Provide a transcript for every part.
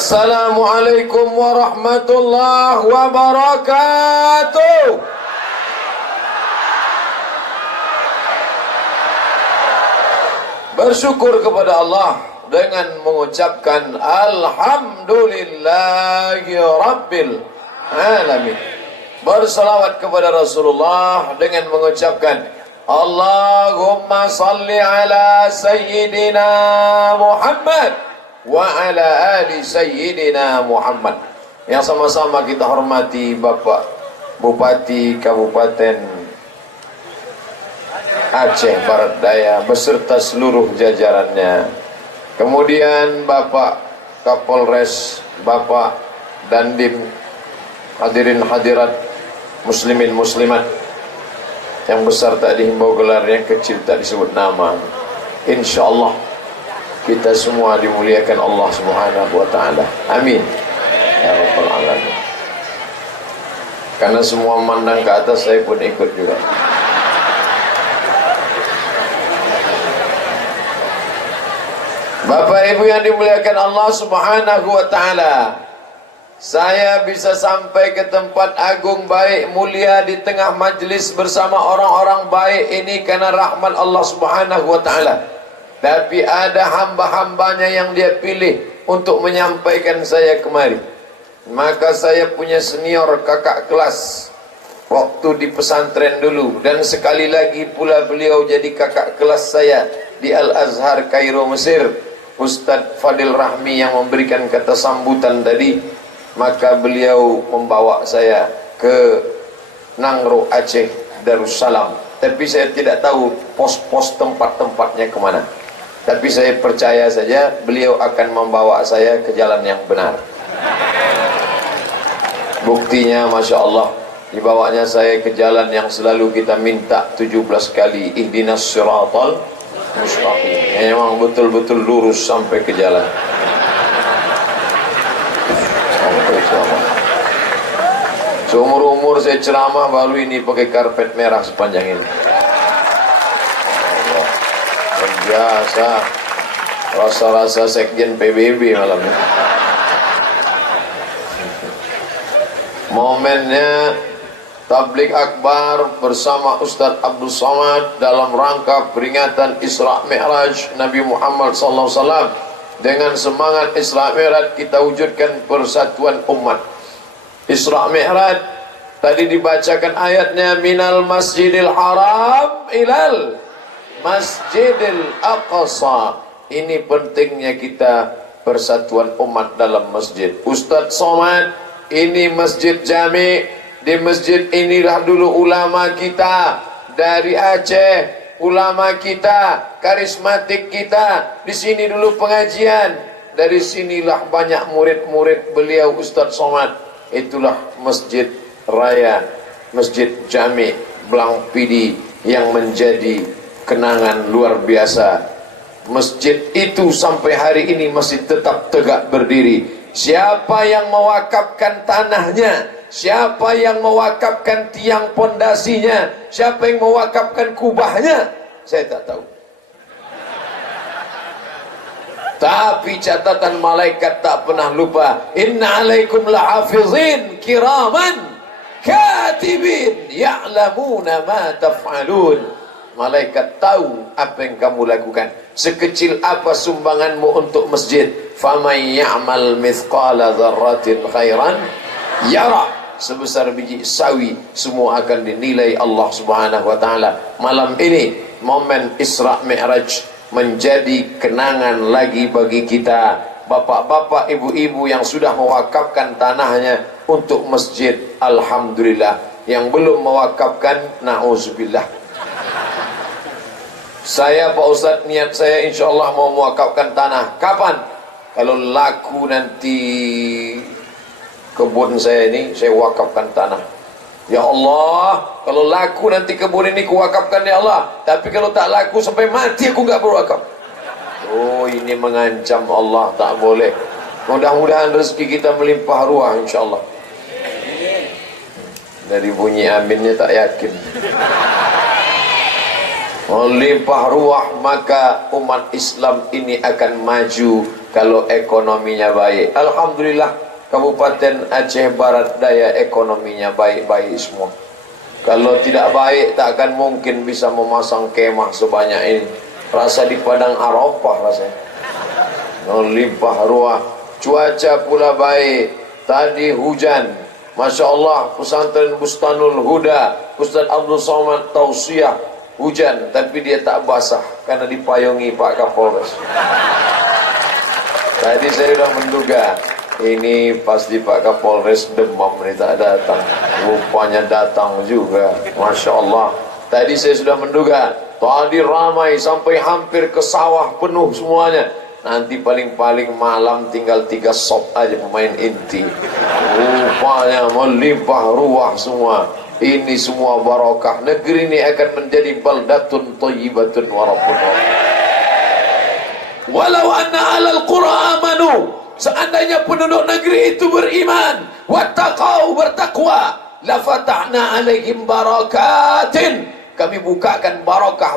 Assalamualaikum warahmatullahi wabarakatuh. Bersyukur kepada Allah dengan mengucapkan Alhamdulillahi Rabbil Alamin. Bersalawat kepada Rasulullah dengan mengucapkan Allahumma salli ala Sayyidina Muhammad wa ala ali Sayyidina Muhammad. Yang sama-sama kita hormati Bapak Bupati Kabupaten Aceh Barat Daya beserta seluruh jajarannya. Kemudian Bapak Kapolres, Bapak Dandim, hadirin hadirat, muslimin muslimat, yang besar tak dihimbau gelar, yang kecil tak disebut nama. Insyaallah kita semua dimuliakan Allah Subhanahu wa taala. Amin ya rabbal alamin. Karena semua memandang ke atas, saya pun ikut juga. Bapak Ibu yang dimuliakan Allah Subhanahu wa taala, saya bisa sampai ke tempat agung baik mulia di tengah majlis bersama orang-orang baik ini karena rahmat Allah Subhanahu wa taala. Tapi ada hamba-hambanya yang dia pilih untuk menyampaikan saya kemari. Maka saya punya senior kakak kelas waktu di pesantren dulu, dan sekali lagi pula beliau jadi kakak kelas saya di Al-Azhar Kairo Mesir, Ustadz Fadil Rahmi yang memberikan kata sambutan tadi. Maka beliau membawa saya ke Nangro Aceh Darussalam, tapi saya tidak tahu pos-pos tempat-tempatnya kemana. Tapi saya percaya saja beliau akan membawa saya ke jalan yang benar. Buktinya Masya Allah, dibawanya saya ke jalan yang selalu kita minta 17 kali, ihdinas siratal mustaqim. Memang betul-betul lurus sampai ke jalan. Seumur-umur saya ceramah baru ini pakai karpet merah sepanjang ini. Biasa, rasa-rasa sekjen PBB malam ini. Momennya tablik akbar bersama Ustadz Abdul Somad dalam rangka peringatan Isra Mi'raj Nabi Muhammad SAW. Dengan semangat Isra Mi'raj kita wujudkan persatuan umat. Isra Mi'raj tadi dibacakan ayatnya, minal masjidil haram ilal Masjidil Aqsa. Ini pentingnya kita persatuan umat dalam masjid. Ustadz Somad, ini masjid jami. Di masjid inilah dulu ulama kita dari Aceh, ulama kita, karismatik kita. Di sini dulu pengajian. Dari sinilah banyak murid-murid beliau Ustadz Somad. Itulah masjid raya, masjid jami Blang Pidi yang menjadi kenangan luar biasa. Masjid itu sampai hari ini masih tetap tegak berdiri. Siapa yang mewakafkan tanahnya, siapa yang mewakafkan tiang pondasinya, siapa yang mewakafkan kubahnya, saya tak tahu. Tapi catatan malaikat tak pernah lupa, inna alaikum lahafizin kiraman katibin ya'lamuna ma taf'alun. Malaikat tahu apa yang kamu lakukan. Sekecil apa sumbanganmu untuk masjid, faman ya'mal mithqala dzarratin khairan yara. Sebesar biji sawi semua akan dinilai Allah Subhanahu wa taala. Malam ini momen Isra Mi'raj menjadi kenangan lagi bagi kita, bapak-bapak, ibu-ibu yang sudah mewakafkan tanahnya untuk masjid. Alhamdulillah. Yang belum mewakafkan, na'udzubillah. Saya Pak Ustadz, niat saya insya Allah mau mewakafkan tanah. Kapan? Kalau laku nanti kebun saya ini, saya wakafkan tanah. Ya Allah, kalau laku nanti kebun ini kuwakafkan ya Allah. Tapi kalau tak laku sampai mati aku nggak berwakaf. Oh, ini mengancam Allah, tak boleh. Mudah-mudahan rezeki kita melimpah ruah insya Allah. Dari bunyi aminnya tak yakin. Melimpah ruah, maka umat Islam ini akan maju kalau ekonominya baik. Alhamdulillah Kabupaten Aceh Barat Daya ekonominya baik-baik semua. Kalau tidak baik tak akan mungkin bisa memasang kemah sebanyak ini. Rasa di Padang Arafah rasanya. Limpah ruah. Cuaca pula baik. Tadi hujan. Masya Allah, pesantren Bustanul Huda, Ustaz Abdul Somad tausiah hujan, tapi dia tak basah karena dipayungi Pak Kapolres. Tadi saya sudah menduga ini pasti Pak Kapolres demam ini tak datang. Rupanya datang juga. Masya Allah. Tadi saya sudah menduga. Tadi ramai sampai hampir ke sawah penuh semuanya. Nanti paling-paling malam tinggal 3 sop aja pemain inti. Rupanya melimpah ruah semua. Ini semua barokah. Negeri ini akan menjadi baldatun thayyibatun wa rabbun rahim. Walau anna alal qura amanu, seandainya penduduk negeri itu beriman, wattaqau, bertakwa, la fatahna alaihim barakatin, kami bukakan barakah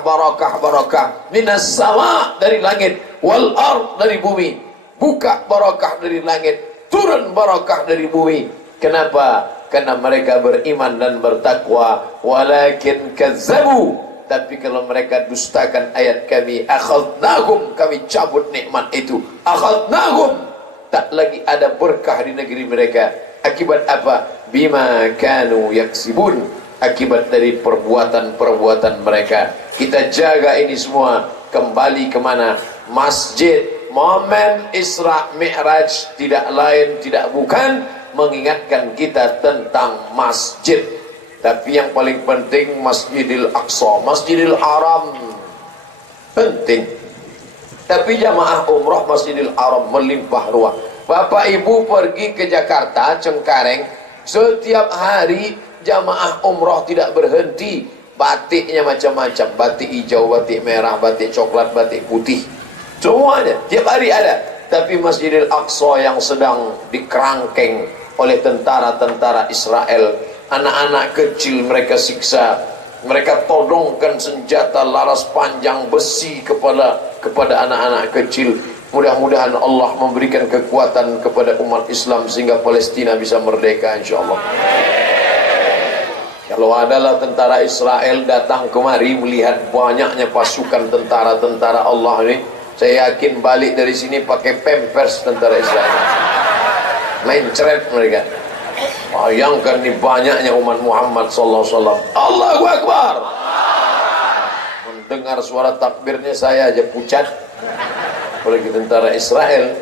minas sama, dari langit, wal ard, dari bumi. Buka barakah dari langit, turun barakah dari bumi. Kenapa? Karena mereka beriman dan bertakwa. Walakin kazzabu, tapi kalau mereka dustakan ayat kami, akhadnahum, kami cabut nikmat itu. Akhadnahum, tak lagi ada berkah di negeri mereka. Akibat apa? Bima kanu yaksibun, akibat dari perbuatan-perbuatan mereka. Kita jaga ini semua. Kembali kemana? Masjid. Momen Isra Mi'raj tidak lain tidak bukan mengingatkan kita tentang masjid. Tapi yang paling penting Masjidil Aqsa, Masjidil Haram penting. Tapi jamaah umrah Masjidil Haram melimpah ruah. Bapak ibu pergi ke Jakarta, Cengkareng, setiap hari jamaah umrah tidak berhenti. Batiknya macam-macam, batik hijau, batik merah, batik coklat, batik putih, semuanya tiap hari ada. Tapi Masjidil Aqsa yang sedang dikerangkeng oleh tentara-tentara Israel, anak-anak kecil mereka siksa, mereka todongkan senjata laras panjang besi kepada anak-anak kecil. Mudah-mudahan Allah memberikan kekuatan kepada umat Islam sehingga Palestina bisa merdeka insyaallah. Kalau adalah tentara Israel datang kemari melihat banyaknya pasukan tentara-tentara Allah ini, saya yakin balik dari sini pakai pampers tentara Israel. Mencret mereka. Bayangkan nih banyaknya umat Muhammad sallallahu alaihi wasallam. Allahu Akbar. Mendengar suara takbirnya saya aja pucat. Apalagi tentara Israel.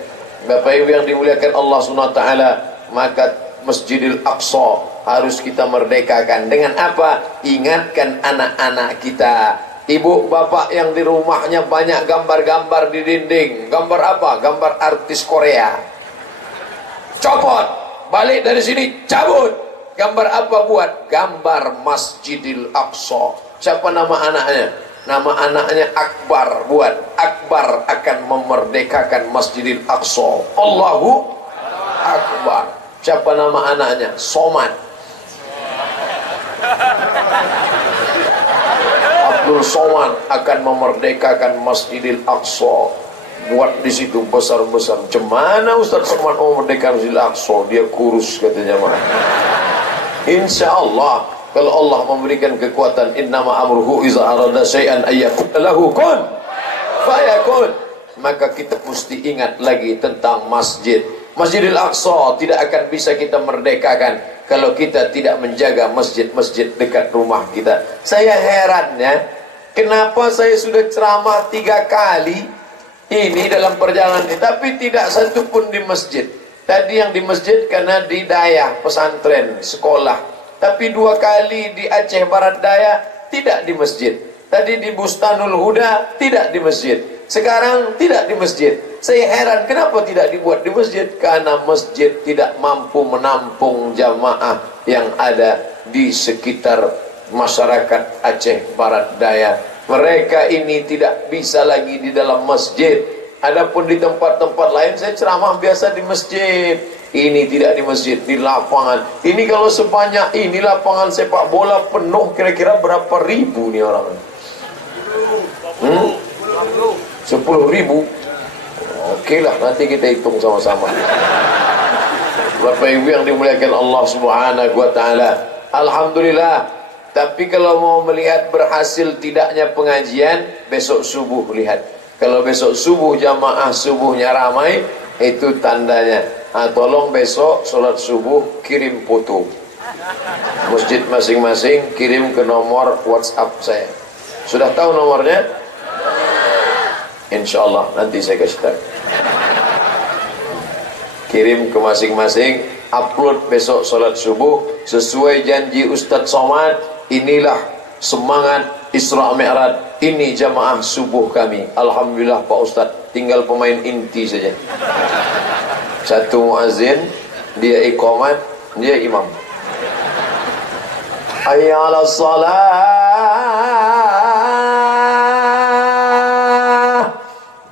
Bapak Ibu yang dimuliakan Allah Subhanahu wa taala, maka Masjidil Aqsa harus kita merdekakan. Dengan apa? Ingatkan anak-anak kita. Ibu bapak yang di rumahnya banyak gambar-gambar di dinding. Gambar apa? Gambar artis Korea. Copot. Balik dari sini, cabut. Gambar apa buat? Gambar Masjidil Aqsa. Siapa nama anaknya? Nama anaknya Akbar. Buat Akbar akan memerdekakan Masjidil Aqsa. Allahu Akbar. Siapa nama anaknya? Somad. Abdul Somad akan memerdekakan Masjidil Aqsa. Buat di situ besar-besar. Cemana Ustaz Somad mau memerdekakan Masjidil Aqsa? Dia kurus katanya mah. Insya Allah kalau Allah memberikan kekuatan, innama amruhu iza arada syai'an ayyakun lahu kun fayakun. Maka kita mesti ingat lagi tentang masjid. Masjidil Aqsa tidak akan bisa kita merdekakan kalau kita tidak menjaga masjid-masjid dekat rumah kita. Saya herannya, kenapa saya sudah ceramah 3 kali ini dalam perjalanan ini, tapi tidak satu pun di masjid. Tadi yang di masjid karena di daya pesantren, sekolah. Tapi 2 kali di Aceh Barat Daya tidak di masjid. Tadi di Bustanul Huda tidak di masjid. Sekarang tidak di masjid. Saya heran kenapa tidak dibuat di masjid. Karena masjid tidak mampu menampung jamaah yang ada di sekitar masyarakat Aceh Barat Daya. Mereka ini tidak bisa lagi di dalam masjid. Adapun di tempat-tempat lain saya ceramah biasa di masjid. Ini tidak di masjid, di lapangan. Ini kalau sebanyak ini lapangan sepak bola penuh, kira-kira berapa ribu nih orang? 10.000. Oke lah, nanti kita hitung sama-sama. Bapak Ibu yang dimuliakan Allah Subhanahu wa taala. Alhamdulillah. Tapi kalau mau melihat berhasil tidaknya pengajian, besok subuh lihat. Kalau besok subuh jamaah subuhnya ramai, itu tandanya. Tolong besok sholat subuh kirim foto. Masjid masing-masing kirim ke nomor WhatsApp saya. Sudah tahu nomornya? Insya Allah nanti saya kasih tahu. Kirim ke masing-masing, upload besok sholat subuh sesuai janji Ustadz Somad. Inilah semangat Isra Mi'raj, ini jamaah subuh kami. Alhamdulillah Pak Ustadz, tinggal pemain inti saja. Satu muazzin, dia iqamat, dia imam. Hayya 'alas shalah.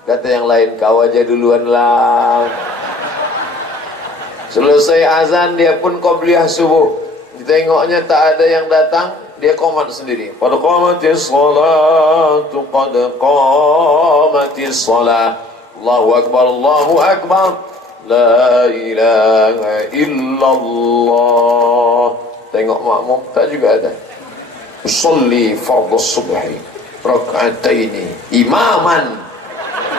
Kata yang lain, kau aja duluan lah. Selesai azan dia pun qobliyah subuh. Ditengoknya tak ada yang datang, dia qomat sendiri. Qad qamatis sholatu, qad qamatis sholah. Allahu akbar, Allahu akbar. La ilaha illallah. Tengok makmum tak juga ada. Usolli fardhu subhi raka'ataini imaman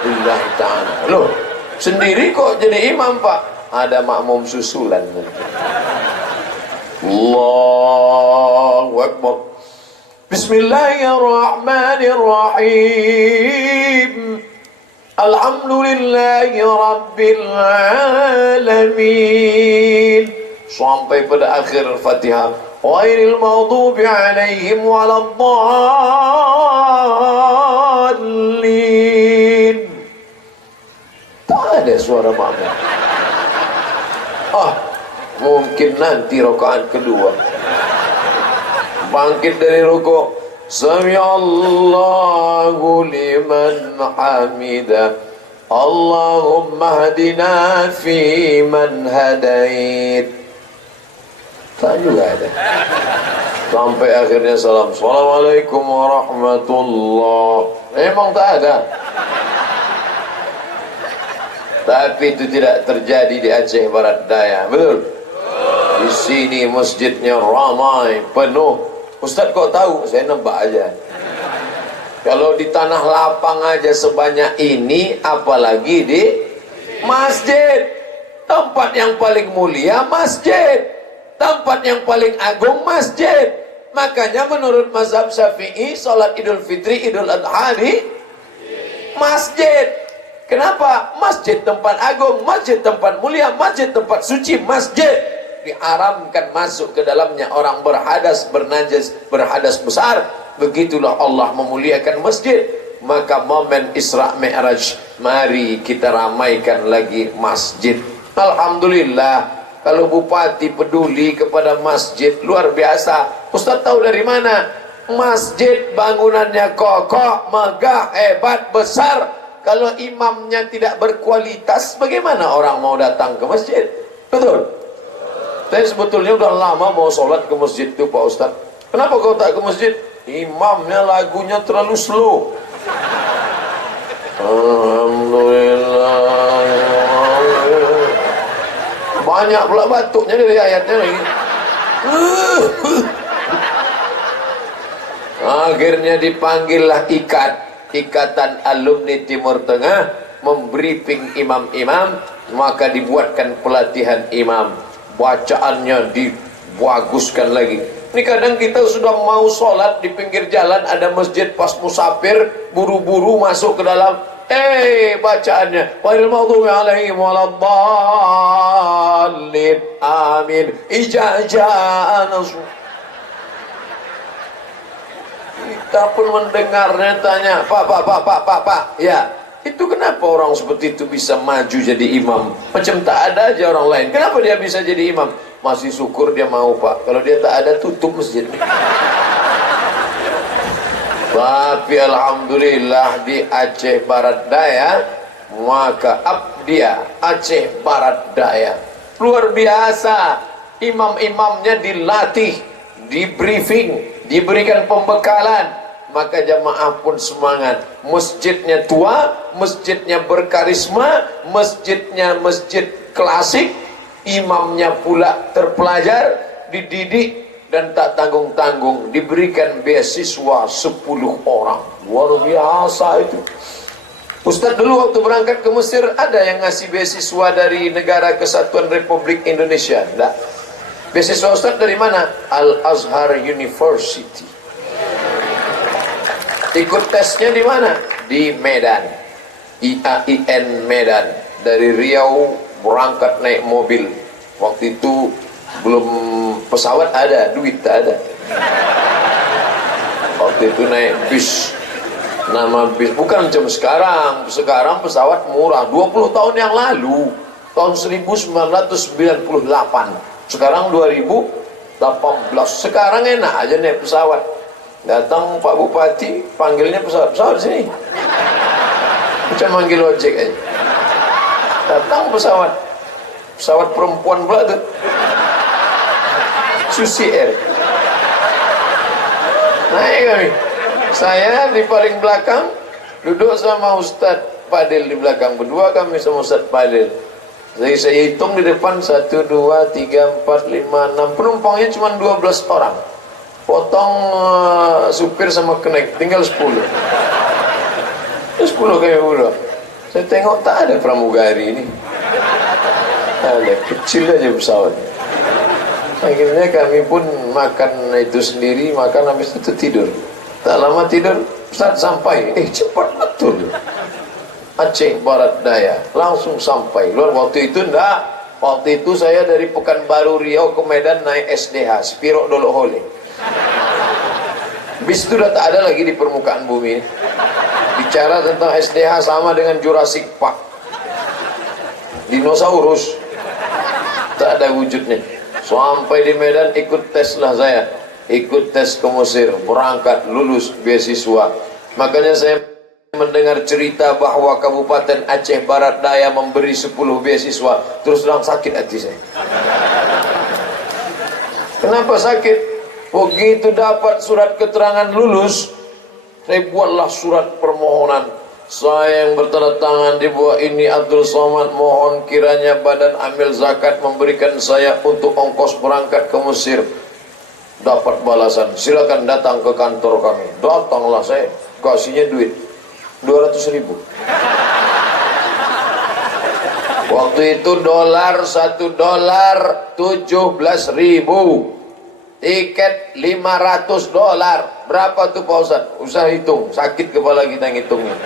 lillahi ta'ala. Loh, sendiri kok jadi imam Pak? Ada makmum susulan nanti. Allahu akbar. Bismillahirrahmanirrahim. Alhamdulillahi rabbil alamin. Sampai pada akhir Fatihah. Ghairil maghdubi alaihim waladdallin. Tak ada suara makmum. Mungkin nanti rakaat kedua bangkit dari rukuk, Sami'allahu liman hamidah, Allahumma hadina fi man hadait. Tak juga ada. Sampai akhirnya salam, Assalamualaikum warahmatullah. Memang tak ada. Tapi itu tidak terjadi di Aceh Barat Daya, betul? Di sini masjidnya ramai, penuh. Ustaz kok tahu? Saya nebak aja. Kalau di tanah lapang aja sebanyak ini, apalagi di masjid. Tempat yang paling mulia masjid. Tempat yang paling agung masjid. Makanya menurut mazhab Syafi'i, salat Idul Fitri, Idul Adha di masjid. Kenapa? Masjid tempat agung, masjid tempat mulia, masjid tempat suci, masjid diharamkan masuk ke dalamnya orang berhadas, bernajis, berhadas besar. Begitulah Allah memuliakan masjid. Maka momen Isra Mi'raj, mari kita ramaikan lagi masjid. Alhamdulillah, kalau bupati peduli kepada masjid, luar biasa. Ustaz tahu dari mana? Masjid bangunannya kokoh, megah, hebat, besar. Kalau imamnya tidak berkualitas, bagaimana orang mau datang ke masjid? Betul? Saya sebetulnya udah lama mau sholat ke masjid itu Pak Ustadz. Kenapa kau tak ke masjid? Imamnya lagunya terlalu slow. Alhamdulillah. Banyak pula batuknya dari ayatnya ini. Akhirnya dipanggillah Ikatan Alumni Timur Tengah, membriefing imam-imam, maka dibuatkan pelatihan imam. Bacaannya dibaguskan lagi. Ini kadang kita sudah mau sholat di pinggir jalan, ada masjid, pas musafir buru-buru masuk ke dalam, bacaannya ghairil maghdubi alaihim waladdallin, amin, ija'an. Kita pun mendengarnya, tanya, Pak, ya, itu kenapa orang seperti itu bisa maju jadi imam? Macam tak ada aja orang lain. Kenapa dia bisa jadi imam? Masih syukur dia mau Pak. Kalau dia tak ada, tutup masjid. Tapi alhamdulillah di Aceh Barat Daya, maka Abdia Aceh Barat Daya luar biasa. Imam-imamnya dilatih, di briefing, diberikan pembekalan. maka jamaah pun semangat. Masjidnya tua, masjidnya berkarisma, masjidnya masjid klasik, imamnya pula terpelajar, dididik dan tak tanggung-tanggung, diberikan beasiswa 10 orang. Luar biasa itu. Ustaz dulu waktu berangkat ke Mesir ada yang ngasih beasiswa dari Negara Kesatuan Republik Indonesia? Enggak. Beasiswa Ustaz dari mana? Al-Azhar University. Ikut tesnya di mana? Di Medan. IAIN Medan. Dari Riau berangkat naik mobil. Waktu itu belum pesawat ada, duit tak ada. Waktu itu naik bis. Nama bis bukan macam sekarang. Sekarang pesawat murah. 20 tahun yang lalu, tahun 1998. Sekarang 2018. Sekarang enak aja naik pesawat. Datang Pak Bupati, panggilnya pesawat sini. Macam manggil ojek aja. Datang pesawat perempuan pula tuh. Susi Air. Naik kami. Saya di paling belakang, duduk sama Ustadz Fadil di belakang. Berdua kami sama Ustadz Fadil. Jadi saya hitung di depan 1, 2, 3, 4, 5, 6. Penumpangnya cuma 12 orang. Potong supir sama kenek, tinggal 10. 10 kami berdua. Saya tengok tak ada pramugari ini. Ada, kecil aja pesawat. Akhirnya kami pun makan itu sendiri, makan habis itu tidur. Tak lama tidur, Ustaz sampai. Cepat betul. Aceh Barat Daya, langsung sampai. Luar waktu itu enggak. Waktu itu saya dari Pekanbaru Riau ke Medan naik SDH, Spiro Dolok Hole. Bis itu sudah tak ada lagi di permukaan bumi. Bicara tentang SDH sama dengan Jurassic Park. Dinosaurus. Tak ada wujudnya. Sampai di Medan ikut tes lah saya. Ikut tes ke Mesir, berangkat, lulus beasiswa. Makanya saya mendengar cerita bahwa Kabupaten Aceh Barat Daya memberi 10 beasiswa, terus terang sakit hati saya. Kenapa sakit? Begitu dapat surat keterangan lulus, saya buatlah surat permohonan. Saya yang bertanda tangan di bawah ini, Abdul Somad, mohon kiranya Badan Amil Zakat memberikan saya untuk ongkos berangkat ke Mesir. Dapat balasan, silakan datang ke kantor kami. Datanglah saya, kasihnya duit 200.000. Waktu itu $1 17.000. Tiket $500. Berapa tuh Pak Ustaz? Usah hitung, sakit kepala kita ngitungnya.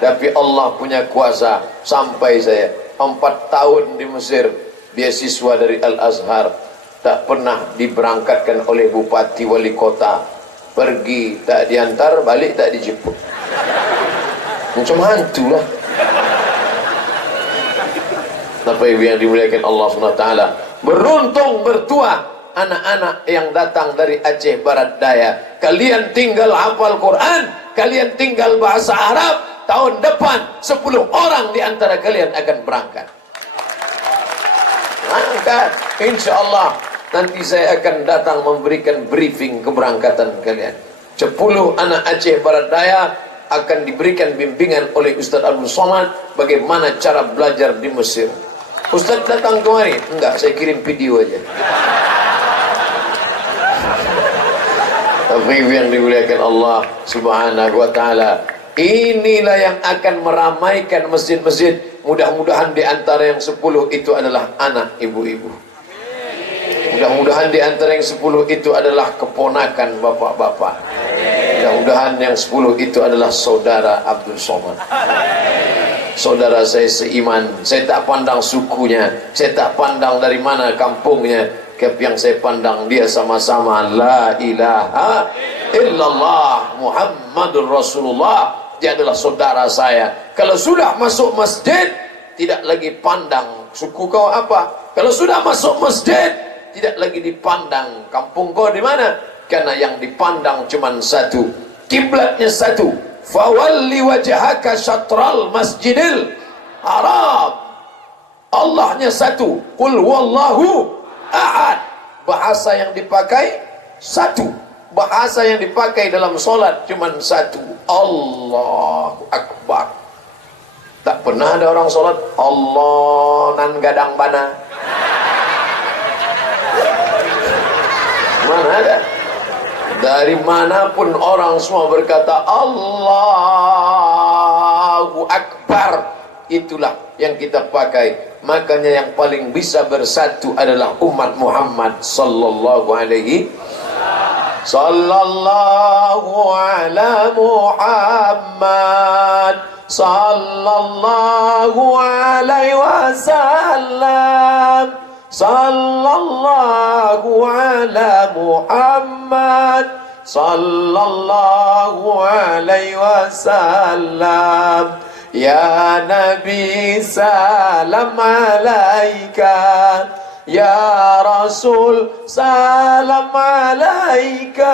Tapi Allah punya kuasa. Sampai saya 4 tahun di Mesir, beasiswa dari Al-Azhar, tak pernah diberangkatkan oleh bupati wali kota. Pergi tak diantar, balik tak dijemput. Macam hantu lah. Tapi yang dimuliakan Allah SWT, beruntung bertuah anak-anak yang datang dari Aceh Barat Daya. Kalian tinggal hafal Quran, kalian tinggal bahasa Arab. Tahun depan 10 orang di antara kalian akan berangkat. Berangkat, insya Allah. Nanti saya akan datang memberikan briefing keberangkatan kalian. 10 anak Aceh Barat Daya akan diberikan bimbingan oleh Ustaz Abdul Somad bagaimana cara belajar di Mesir. Ustaz datang kemari? Enggak, saya kirim video aja. Tapi yang dimuliakan Allah Subhanahu wa ta'ala, inilah yang akan meramaikan masjid-masjid. Mudah-mudahan di antara yang 10 itu adalah anak ibu-ibu. Mudah-mudahan di antara yang 10 itu adalah keponakan bapak-bapak. Mudah-mudahan yang 10 itu adalah saudara Abdul Somad. Saudara saya seiman. Saya tak pandang sukunya, saya tak pandang dari mana kampungnya. Yang saya pandang dia sama-sama la ilaha illallah Muhammadur Rasulullah. Dia adalah saudara saya. Kalau sudah masuk masjid, tidak lagi pandang suku kau apa. Kalau sudah masuk masjid, tidak lagi dipandang kampung kau di mana. Karena yang dipandang cuma satu, kiblatnya satu. Fawalli wajhaka syatral masjidil haram. Allahnya satu. Qul wallahu ahad. Bahasa yang dipakai satu. bahasa yang dipakai dalam solat cuma satu, Allahu Akbar. Tak pernah ada orang solat Allah nan gadang bana. Mana ada? Dari manapun orang semua berkata Allahu Akbar. Itulah yang kita pakai. Makanya yang paling bisa bersatu adalah umat Muhammad sallallahu alaihi sallallahu ala Muhammad sallallahu alaihi wasallam sallallahu ala Muhammad sallallahu alaihi wasallam. Ya Nabi salam alaika, ya Rasul salam alaika,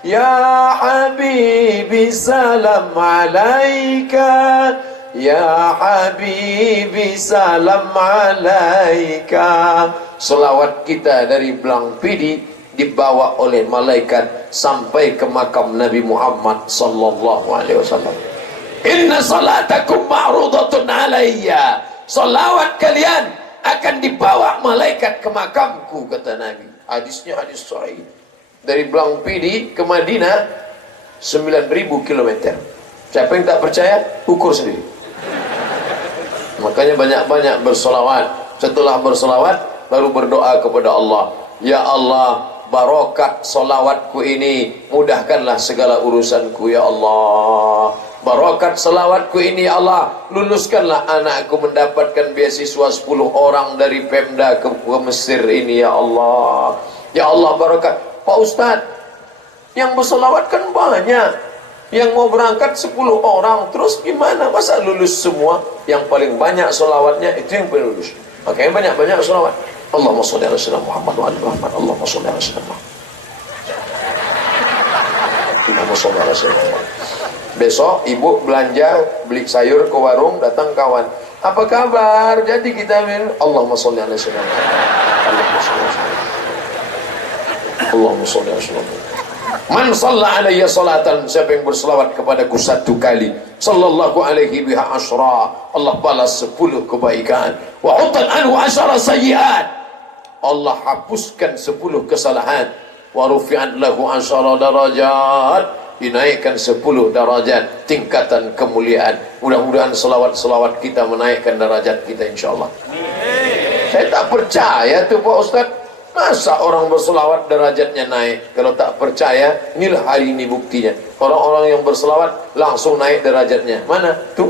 ya Habibi salam alaika, ya Habibi salam alaika. Selawat kita dari Belang Pidi dibawa oleh malaikat sampai ke makam Nabi Muhammad sallallahu alaihi wasallam. Inna salatakum ma'rudatun alayya. Salawat kalian akan dibawa malaikat ke makamku, kata Nabi. Hadisnya hadis sahih. Dari Belang Pidi ke Madinah 9.000 km. Siapa yang tak percaya, ukur sendiri. Makanya banyak-banyak bersolawat. Setelah bersolawat baru berdoa kepada Allah. Ya Allah, barokat solawatku ini mudahkanlah segala urusanku ya Allah. Barokat selawatku ini ya Allah, luluskanlah anakku mendapatkan beasiswa 10 orang dari Pemda ke Mesir ini ya Allah. Ya Allah barokat. Pak Ustadz, yang berselawat kan banyak, yang mau berangkat 10 orang, terus gimana? Masa lulus semua? Yang paling banyak selawatnya itu yang paling lulus. Makanya banyak-banyak selawat. Allahumma sholli ala sayyidina Muhammad wa ali Muhammad. Allahumma sholli ala sayyidina Muhammad. Allahumma sholli ala sayyidina Muhammad. Besok ibu belanja beli sayur ke warung, datang kawan, apa kabar? Jadi kita Allahumma sholli ala sayyidina Muhammad. Allahumma sholli ala sayyidina Muhammad. Man shalla alayya salatan, siapa yang berselawat kepadaku 1 kali, sallallahu alaihi biha asyra, Allah balas 10 kebaikan. Wa utan anhu asyara sayyiat, Allah hapuskan 10 kesalahan. Wa rufi'at lahu asyara darajat, dinaikkan 10 darajat tingkatan kemuliaan. Mudah-mudahan selawat-selawat kita menaikkan derajat kita insyaallah. Saya tak percaya tuh Pak Ustadz, masa orang berselawat derajatnya naik? Kalau tak percaya, inilah hari ini buktinya. Orang-orang yang berselawat langsung naik derajatnya. Mana? Tuh.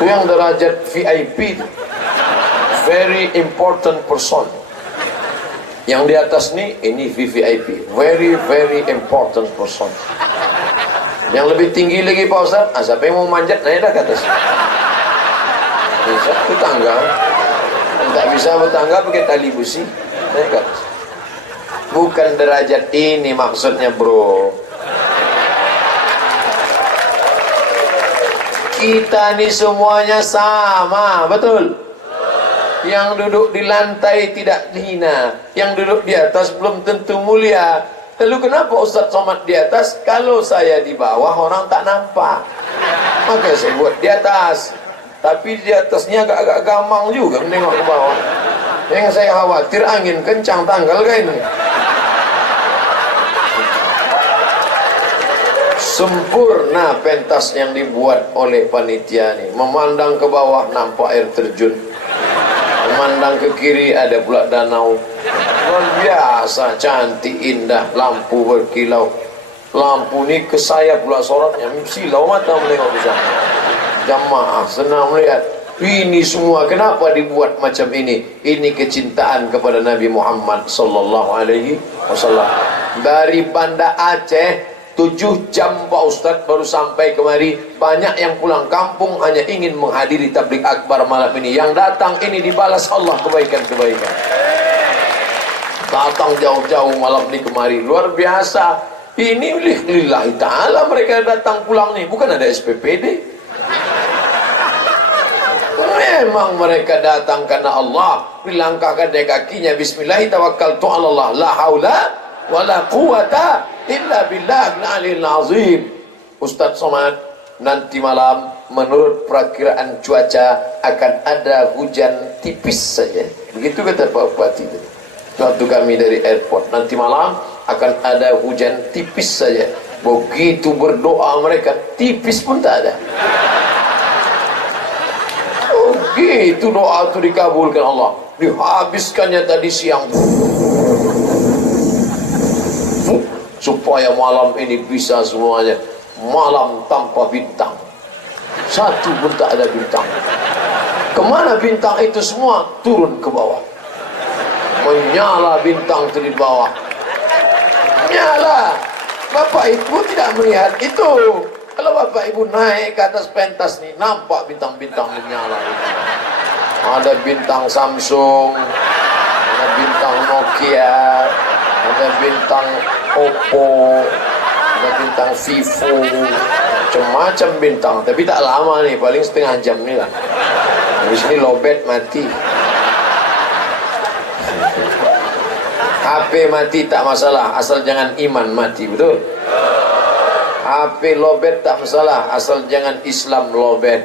Tuh yang derajat VIP, very important person. Yang di atas nih, ini VVIP, very very important person. Yang lebih tinggi lagi Pak Ustaz, siapa yang mau manjat naik dah ke atas. Bisa itu tangga, tak bisa bertangga pakai tali busi, naik ke atas. Bukan derajat ini maksudnya bro. Kita nih semuanya sama, betul? Yang duduk di lantai tidak hina, yang duduk di atas belum tentu mulia. Lalu kenapa Ustaz Somad di atas? Kalau saya di bawah orang tak nampak, maka saya buat di atas. Tapi di atasnya agak-agak gampang juga menengok ke bawah. Yang saya khawatir angin kencang tanggal kayak ini. Sempurna pentas yang dibuat oleh panitia ini. Memandang ke bawah nampak air terjun, memandang ke kiri ada pula danau. Luar biasa, cantik, indah, lampu berkilau. Lampu ini ke saya pula sorotnya, silau mata menengok ke sana. Jamaah senang melihat. Ini semua kenapa dibuat macam ini? Ini kecintaan kepada Nabi Muhammad sallallahu alaihi wasallam. Dari Banda Aceh 7 jam Pak Ustadz baru sampai kemari. Banyak yang pulang kampung hanya ingin menghadiri tabligh akbar malam ini. Yang datang ini dibalas Allah kebaikan-kebaikan. Datang jauh-jauh malam ini kemari, luar biasa. Ini lillahi ta'ala mereka datang pulang nih, bukan ada SPPD. Memang mereka datang karena Allah. Dilangkahkan dari kakinya, bismillah tawakkaltu 'alallah, la haula wala quwata illa billah al-'aliyyil 'azim. Ustaz Somad, nanti malam menurut perakiraan cuaca akan ada hujan tipis saja. Begitu kata Pak Bupati tadi. Waktu kami dari airport, nanti malam akan ada hujan tipis saja. Begitu berdoa mereka, tipis pun tak ada. Begitu doa itu dikabulkan Allah. Dihabiskannya tadi siang. Supaya malam ini bisa semuanya malam tanpa bintang. Satu pun tak ada bintang. Kemana bintang itu semua? Turun ke bawah. Menyala bintang itu di bawah. Nyala. Bapak Ibu tidak melihat itu. Kalau Bapak Ibu naik ke atas pentas nih, nampak bintang-bintang menyala itu. Ada bintang Samsung, ada bintang Nokia, ada bintang Oppo, ada bintang Vivo, macam-macam bintang. Tapi tak lama nih, paling setengah jam nih lah. Habis ini lobet mati. HP mati tak masalah, asal jangan iman mati, betul? HP lobet tak masalah, asal jangan Islam lobet.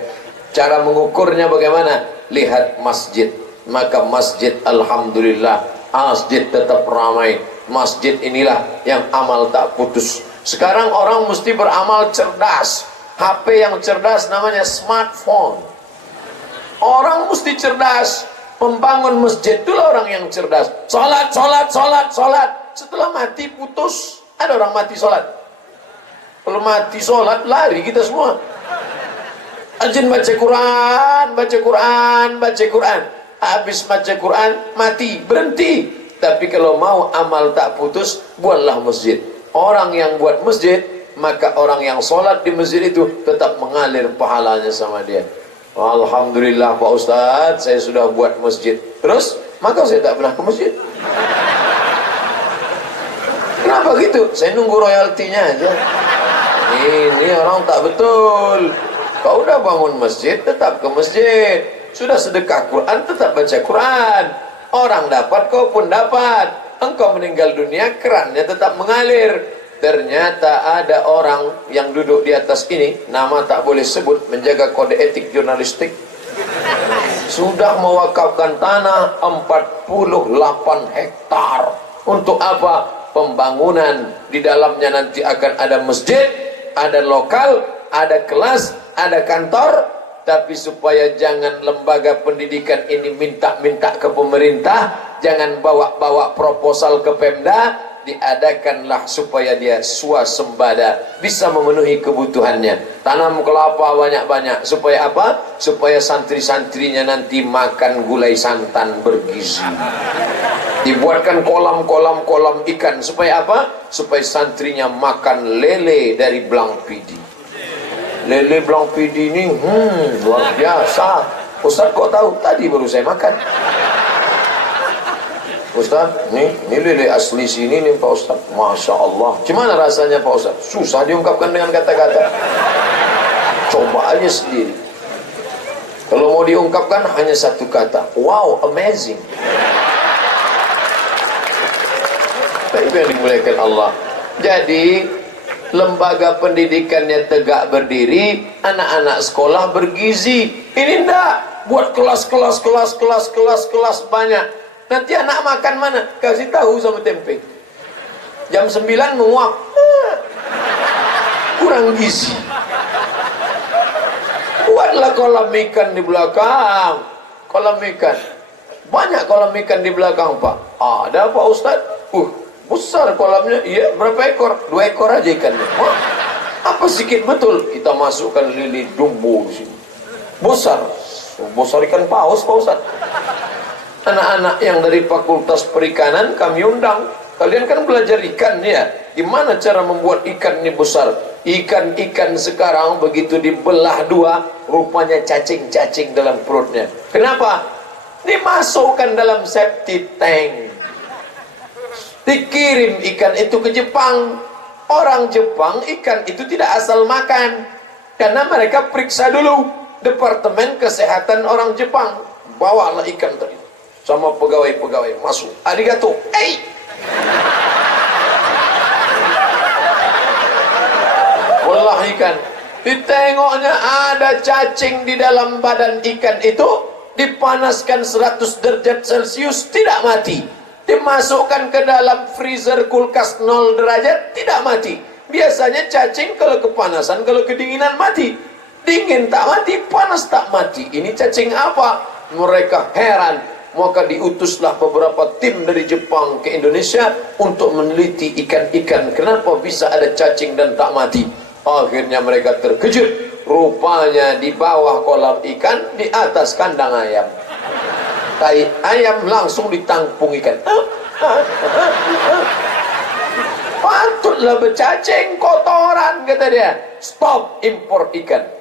Cara mengukurnya bagaimana? Lihat masjid. Maka masjid alhamdulillah, masjid tetap ramai. Masjid inilah yang amal tak putus. Sekarang orang mesti beramal cerdas. HP yang cerdas namanya smartphone. Orang mesti cerdas. Membangun masjid itulah orang yang cerdas. Salat, salat, salat, salat. Setelah mati putus. Ada orang mati salat. Kalau mati salat lari kita semua. Ajin baca Quran, baca Quran, baca Quran. Habis baca Quran mati, berhenti. Tapi kalau mau amal tak putus, buatlah masjid. Orang yang buat masjid, maka orang yang salat di masjid itu tetap mengalir pahalanya sama dia. Alhamdulillah Pak Ustadz, saya sudah buat masjid. Terus, maka saya tak pernah ke masjid. Kenapa gitu? Saya nunggu royaltinya aja. Ini orang tak betul. Kau udah bangun masjid, tetap ke masjid. Sudah sedekah Quran, tetap baca Quran. Orang dapat, kau pun dapat. Engkau meninggal dunia, kerannya tetap mengalir. Ternyata ada orang yang duduk di atas ini, nama tak boleh sebut, menjaga kode etik jurnalistik, sudah mewakafkan tanah 48 hektar. Untuk apa? Pembangunan. Di dalamnya nanti akan ada masjid, ada lokal, ada kelas, ada kantor. Tapi supaya jangan lembaga pendidikan ini minta-minta ke pemerintah, jangan bawa-bawa proposal ke Pemda, diadakanlah supaya dia swasembada, bisa memenuhi kebutuhannya. Tanam kelapa banyak-banyak. Supaya apa? Supaya santri-santrinya nanti makan gulai santan bergizi. Dibuatkan kolam-kolam ikan. Supaya apa? Supaya santrinya makan lele dari belang pidi. Lele belang pidi ini luar biasa. Ustaz kok tahu? Tadi baru saya makan. Ustaz, ini lele asli sini nih Pak Ustaz. Masya Allah. Gimana rasanya Pak Ustaz? Susah diungkapkan dengan kata-kata. Coba aja sendiri. Kalau mau diungkapkan hanya satu kata. Wow, amazing. Itu yang dimuliakan Allah. Jadi lembaga pendidikannya tegak berdiri, anak-anak sekolah bergizi. Ini enggak buat kelas banyak. Nanti anak makan mana? Kasih tahu sama tempe. Jam 9 menguap. Kurang gizi. Buatlah kolam ikan di belakang. Kolam ikan. Banyak kolam ikan di belakang, Pak. Ada Pak Ustaz? Besar kolamnya. Iya, berapa ekor? 2 ekor aja ikannya. Apa sedikit betul? Kita masukkan lili dumbo di sini. Besar. Besar ikan paus, Pak Ustaz. Anak-anak yang dari Fakultas Perikanan kami undang. Kalian kan belajar ikan ya. Gimana cara membuat ikan ini besar? Ikan-ikan sekarang begitu dibelah dua, rupanya cacing-cacing dalam perutnya. Kenapa? Dimasukkan dalam septic tank. Dikirim ikan itu ke Jepang. Orang Jepang ikan itu tidak asal makan. Karena mereka periksa dulu. Departemen Kesehatan orang Jepang. Bawalah ikan tadi. Sama pegawai-pegawai masuk. Arigato. masalah ikan. Ditengoknya ada cacing di dalam badan ikan itu, dipanaskan 100 derajat Celcius tidak mati, dimasukkan ke dalam freezer kulkas 0 derajat tidak mati. Biasanya cacing kalau kepanasan, kalau kedinginan mati. Dingin tak mati, panas tak mati. Ini cacing apa? Mereka heran. Maka diutuslah beberapa tim dari Jepang ke Indonesia untuk meneliti ikan-ikan. Kenapa bisa ada cacing dan tak mati? Akhirnya mereka terkejut. Rupanya di bawah kolam ikan, di atas kandang ayam. Tai ayam langsung ditampung ikan. Patutlah bercacing, kotoran, kata dia. Stop impor ikan.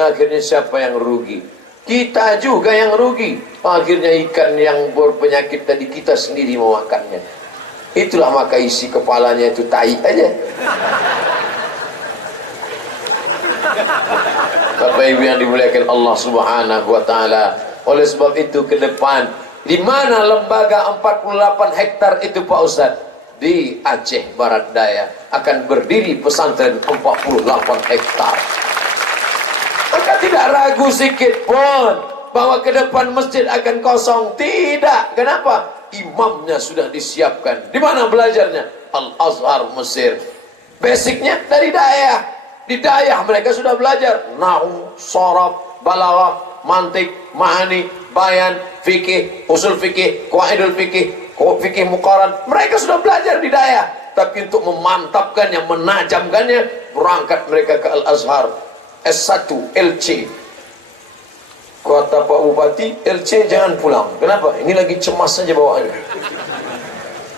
Akhirnya siapa yang rugi? Kita juga yang rugi. Akhirnya ikan yang berpenyakit tadi kita sendiri memakannya. Itulah maka isi kepalanya itu tai aja. Bapak Ibu yang dimuliakan Allah Subhanahu wa taala. Oleh sebab itu ke depan, di mana lembaga 48 hektar itu Pak Ustaz? Di Aceh Barat Daya akan berdiri pesantren 48 hektar. Maka tidak ragu sedikit pun bahwa ke depan masjid akan kosong. Tidak. Kenapa? Imamnya sudah disiapkan. Di mana belajarnya? Al-Azhar Mesir. Basicnya dari Daya. Di Daya mereka sudah belajar nahwu, sharaf, balaghah, mantik, ma'ani, bayan, fikih, usul fikih, qawaidul fikih, fikih muqarran. Mereka sudah belajar di Daya. Tapi untuk memantapkannya, menajamkannya, berangkat mereka ke Al-Azhar. S1 LC. Kata Pak Bupati, LC jangan pulang. Kenapa? Ini lagi cemas saja bawaannya.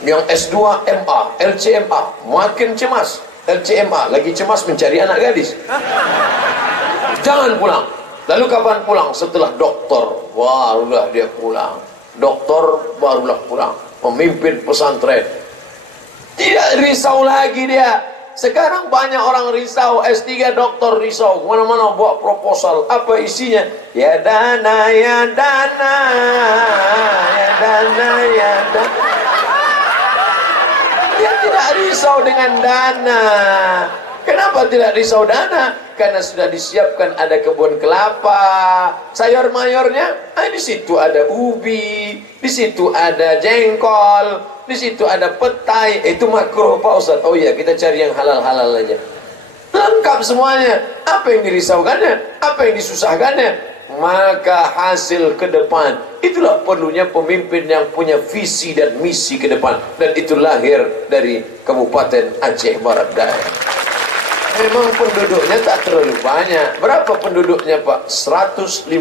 Yang S2 MA, LCMA makin cemas. LCMA lagi cemas mencari anak gadis. Jangan pulang. Lalu kapan pulang? Setelah doktor, barulah dia pulang. Doktor barulah pulang. Memimpin pesantren. Tidak risau lagi dia. Sekarang banyak orang risau, S3 doktor risau, kemana-mana buat proposal. Apa isinya? Ya dana, ya dana, ya dana, ya dana. Dia tidak risau dengan dana. Kenapa tidak risau dana? Karena sudah disiapkan ada kebun kelapa, sayur mayurnya, di situ ada ubi, di situ ada jengkol, di situ ada petai. Itu makruh Pak Ustaz. Oh iya, kita cari yang halal-halal aja. Lengkap semuanya. Apa yang dirisaukannya? Apa yang disusahkannya? Maka hasil ke depan, itulah perlunya pemimpin yang punya visi dan misi ke depan. Dan itu lahir dari Kabupaten Aceh Barat Daya. Memang penduduknya tak terlalu banyak. Berapa penduduknya Pak? 150.000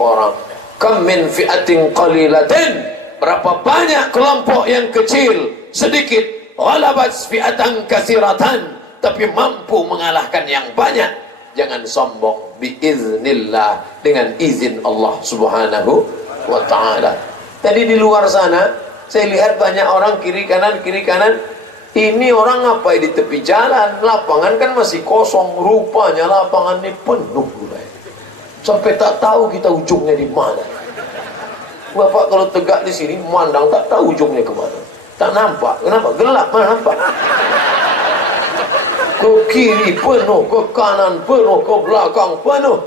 orang. Kam min fi'atin qalilatin. Berapa banyak kelompok yang kecil, sedikit, ghalabat fi'atan katsiratan, tapi mampu mengalahkan yang banyak. Jangan sombong. Biiznillah, dengan izin Allah Subhanahu wa ta'ala. Tadi di luar sana saya lihat banyak orang kiri kanan. Ini orang ngapain di tepi jalan? Lapangan kan masih kosong. Rupanya lapangan ini penuh. Sampai tak tahu kita ujungnya di mana. Bapak kalau tegak di sini memandang tak tahu ujungnya kemana. Tak nampak. Kenapa? Gelap, mana nampak? Ke kiri penuh, ke kanan penuh, ke belakang penuh.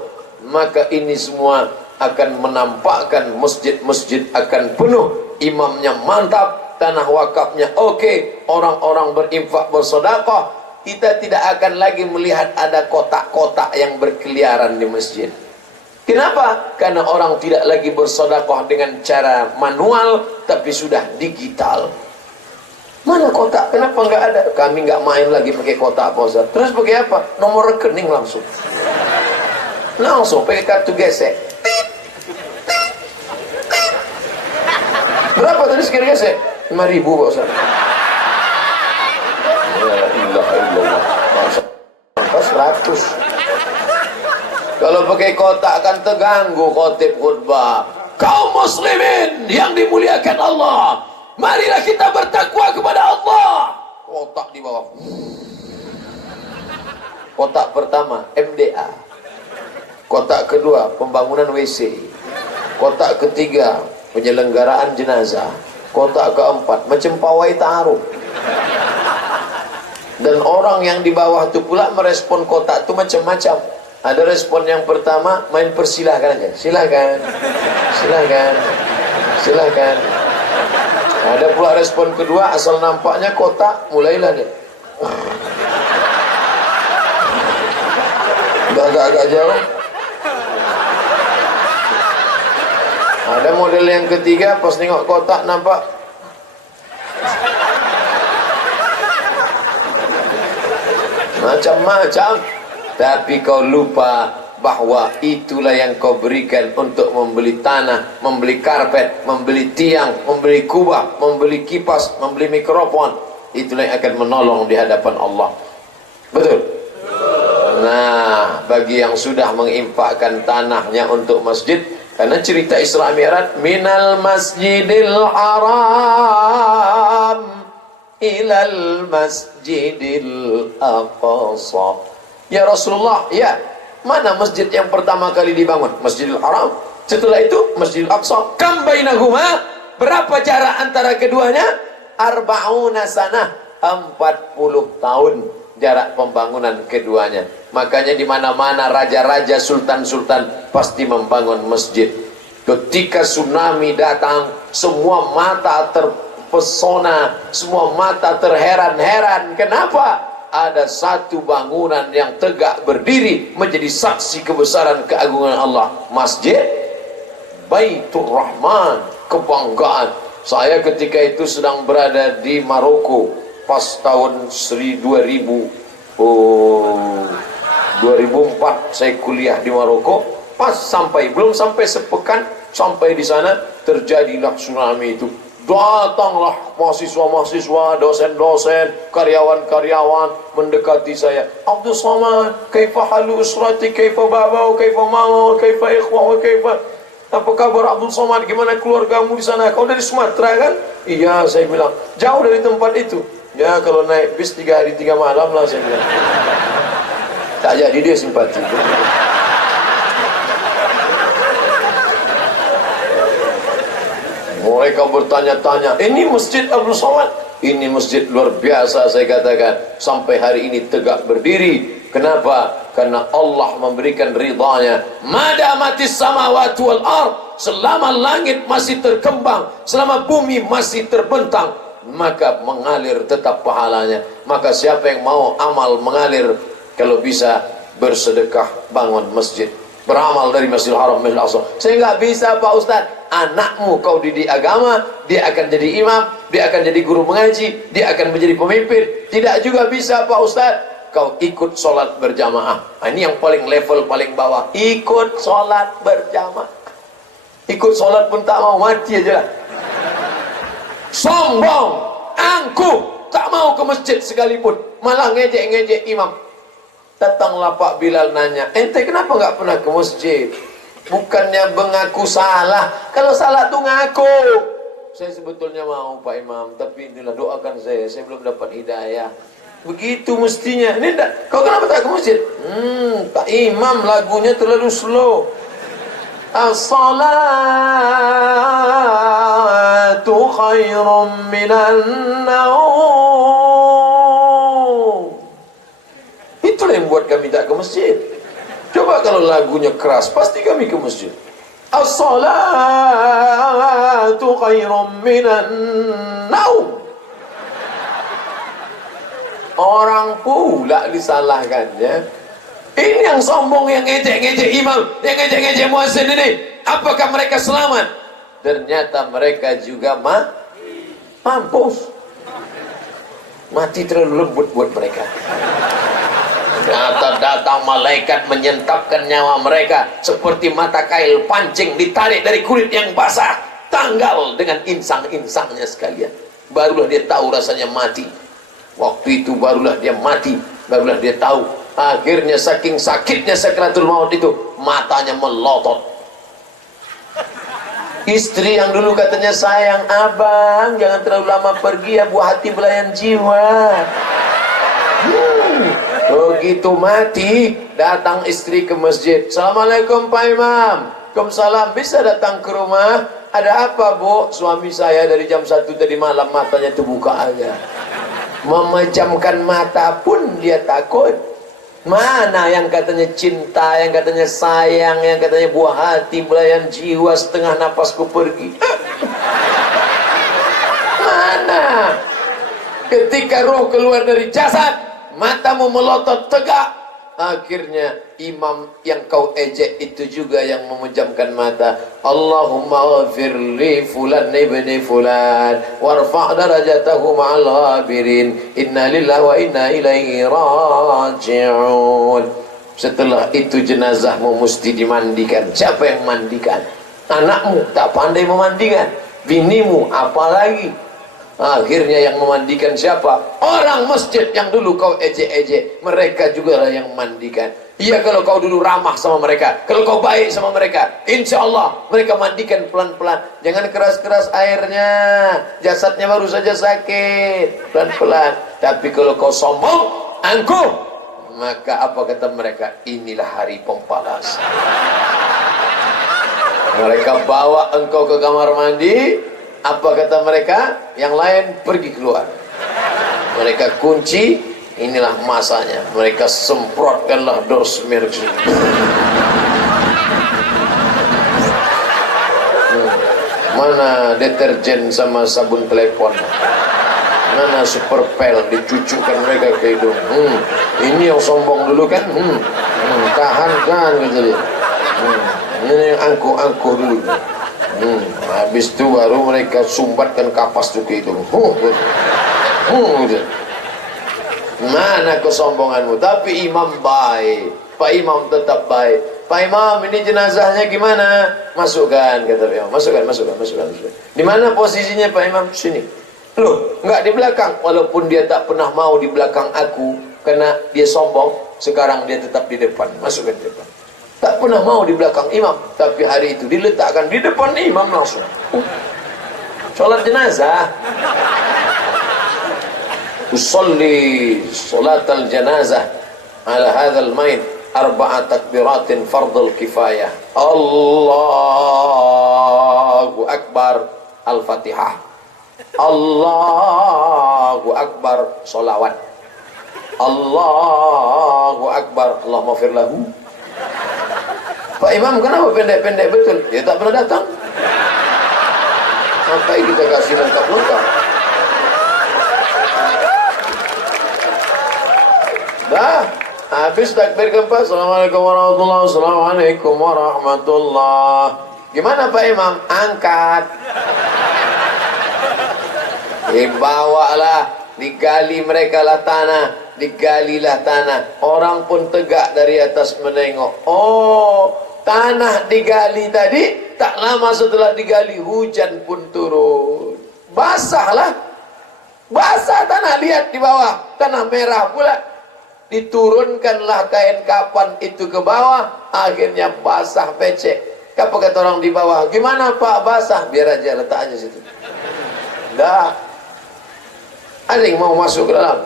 Maka ini semua akan menampakkan masjid-masjid akan penuh. Imamnya mantap, tanah wakafnya oke, orang-orang berinfak bersedekah. Kita tidak akan lagi melihat ada kotak-kotak yang berkeliaran di masjid. Kenapa? Karena orang tidak lagi bersedekah dengan cara manual, tapi sudah digital. Mana kotak? Kenapa nggak ada? Kami nggak main lagi pakai kotak Pak Ustaz. Terus pakai apa? Nomor rekening langsung. Langsung pakai kartu gesek. Berapa tadi sekali gesek? 5.000 Pak Ustaz. La ilaha illallah. 100. Kalau pakai kotak kan terganggu khotib khutbah. Kaum muslimin yang dimuliakan Allah, marilah kita bertakwa kepada Allah. Kotak di bawah. Kotak pertama MDA. Kotak kedua pembangunan WC. Kotak ketiga penyelenggaraan jenazah. Kotak keempat macam pawai taruh. Dan orang yang di bawah itu pula merespon kotak itu macam-macam. Ada respon yang pertama, main persilahkan aja. Silakan, silakan, silakan. Ada pula respon kedua, asal nampaknya kotak, mulailah dia. Udah agak-agak jauh. Ada model yang ketiga, pas nengok kotak nampak macam-macam. Tapi kau lupa bahwa itulah yang kau berikan untuk membeli tanah, membeli karpet, membeli tiang, membeli kubah, membeli kipas, membeli mikrofon. Itulah yang akan menolong di hadapan Allah. Betul? Nah, bagi yang sudah menginfakkan tanahnya untuk masjid, karena cerita Isra Mi'raj, minal masjidil haram ilal masjidil aqsa. Ya Rasulullah, ya, mana masjid yang pertama kali dibangun? Masjidil Haram. Setelah itu Masjidil Aqsa. Kam bainahuma? Berapa jarak antara keduanya? Arba'una sanah, 40 tahun jarak pembangunan keduanya. Makanya di mana-mana raja-raja, sultan-sultan pasti membangun masjid. Ketika tsunami datang, semua mata terpesona, semua mata terheran-heran. Kenapa? Ada satu bangunan yang tegak berdiri menjadi saksi kebesaran keagungan Allah. Masjid Baitur Rahman, kebanggaan. Saya ketika itu sedang berada di Maroko pas tahun 2004 saya kuliah di Maroko. Pas belum sampai sepekan sampai di sana, terjadilah tsunami itu. Datanglah mahasiswa-mahasiswa, dosen-dosen, karyawan-karyawan mendekati saya. Abdul Somad, kaifa halu usrati, kaifa babau, kaifa mama, kaifa ikhwa, kaifa. Apa kabar Abdul Somad? Gimana keluargamu di sana? Kau dari Sumatera kan? Iya, saya bilang. Jauh dari tempat itu. Ya, kalau naik bis 3 hari 3 malam lah, saya bilang. Tak jadi dia simpati. Mereka bertanya-tanya, ini masjid Abdul Somad? Ini masjid luar biasa, saya katakan. Sampai hari ini tegak berdiri. Kenapa? Karena Allah memberikan ridhanya. Madamatis samawati wal ard, selama langit masih terkembang, selama bumi masih terbentang, maka mengalir tetap pahalanya. Maka siapa yang mau amal mengalir, kalau bisa bersedekah bangun masjid, beramal dari Masjidil Haram, Masjidil Aqsa. Saya nggak bisa Pak Ustaz. Anakmu kau didik agama, dia akan jadi imam, dia akan jadi guru mengaji, dia akan menjadi pemimpin. Tidak juga bisa Pak Ustaz kau ikut sholat berjamaah. Nah, ini yang paling level paling bawah. Ikut sholat berjamaah, ikut sholat pun tak mau, mati aja lah. Sombong, angkuh, tak mau ke masjid sekalipun, malah ngejek-ngejek imam. Datanglah Pak Bilal nanya, ente kenapa nggak pernah ke masjid? Bukannya mengaku salah. Kalau salah tuh ngaku. Saya sebetulnya mau Pak Imam, tapi inilah doakan saya belum dapat hidayah. Begitu mestinya. Ini enggak. Kau kenapa tak ke masjid? Pak Imam lagunya terlalu slow. As-salatu khairum minan naum. Itulah yang buat kami tak ke masjid. Coba kalau lagunya keras, pasti kami ke masjid. As-salatu khairum minan naum. Orang pula disalahkannya. Ini yang sombong, yang ngejek-ngejek imam, yang ngejek-ngejek muazzin ini. Apakah mereka selamat? Ternyata mereka juga mampus. Mati terlalu lembut buat mereka. Ternyata datang malaikat menyentapkan nyawa mereka seperti mata kail pancing ditarik dari kulit yang basah, tanggal dengan insang-insangnya sekalian. Barulah dia tahu rasanya mati. Waktu itu barulah dia mati, barulah dia tahu. Akhirnya saking sakitnya sakratul maut itu, matanya melotot. Istri yang dulu katanya, sayang abang jangan terlalu lama pergi ya, buah hati belayan jiwa. Begitu mati, datang istri ke masjid. Assalamualaikum Pak Imam. Waalaikumsalam. Bisa datang ke rumah? Ada apa Bu? Suami saya dari jam 1 tadi malam matanya terbuka aja. Memejamkan mata pun dia takut. Mana yang katanya cinta, yang katanya sayang, yang katanya buah hati, belayan jiwa, setengah napasku pergi. Mana? Ketika roh keluar dari jasad, matamu melotot tegak. Akhirnya imam yang kau ejek itu juga yang memejamkan mata. Allahumma ghafir li fulan ibni fulan warfa' darajatahu ma'al ghabirin. Inna lillahi wa inna ilaihi raji'un. Setelah itu jenazahmu mesti dimandikan. Siapa yang mandikan? Anakmu tak pandai memandikan, binimu apalagi. Akhirnya yang memandikan siapa? Orang masjid yang dulu kau ejek-ejek. Mereka juga lah yang memandikan. Iya, kalau kau dulu ramah sama mereka, kalau kau baik sama mereka, insya Allah mereka mandikan pelan-pelan. Jangan keras-keras airnya, jasadnya baru saja sakit. Pelan-pelan. Tapi kalau kau sombong, angkuh, maka apa kata mereka? Inilah hari pembalasan. Mereka bawa engkau ke kamar mandi. Apa kata mereka? Yang lain pergi keluar. Mereka kunci. Inilah masanya. Mereka semprotkanlah dorsmer. Mana deterjen sama sabun telepon? Mana super pel? Dicucukkan mereka ke hidung. Ini yang sombong dulu kan? Tahan kan gitu dia. Ini yang angkuh-angkuh dulu. Habis itu baru mereka sumbatkan kapas juga itu. Mana kesombonganmu? Tapi imam baik. Pak Imam tetap baik. Pak Imam, ini jenazahnya gimana? Masukkan, kata Pak Imam. Masukkan. Di mana posisinya Pak Imam? Sini. Loh, enggak di belakang. Walaupun dia tak pernah mau di belakang aku, karena dia sombong, sekarang dia tetap di depan. Masukkan di depan. Tak pernah mau di belakang imam, tapi hari itu diletakkan di depan imam langsung. Sholat jenazah. Usolli sholatal janazah ala hadzal main arba'a takbiratin fardul kifayah. Allahu akbar, al-Fatihah. Allahu akbar, sholawat. Allahu akbar, Allahumma fir lahu. Pak Imam kenapa pendek-pendek betul? Dia tak pernah datang. Sampai kita kasih lengkap-lengkap. Dah, habis takbir keempat. Assalamualaikum warahmatullahi wabarakatuh. Assalamualaikum warahmatullahi. Gimana Pak Imam? Angkat. Dibawalah, digali mereka lah tanah, digalilah tanah. Orang pun tegak dari atas menengok. Oh, tanah digali tadi, tak lama setelah digali hujan pun turun. Basahlah, basah tanah, lihat di bawah, tanah merah pula. Diturunkanlah kain kapan itu ke bawah, akhirnya basah becek. Apa kata orang di bawah? Gimana Pak, basah? Biar aja, letak aja situ. Dah. Ada yang mau masuk ke dalam?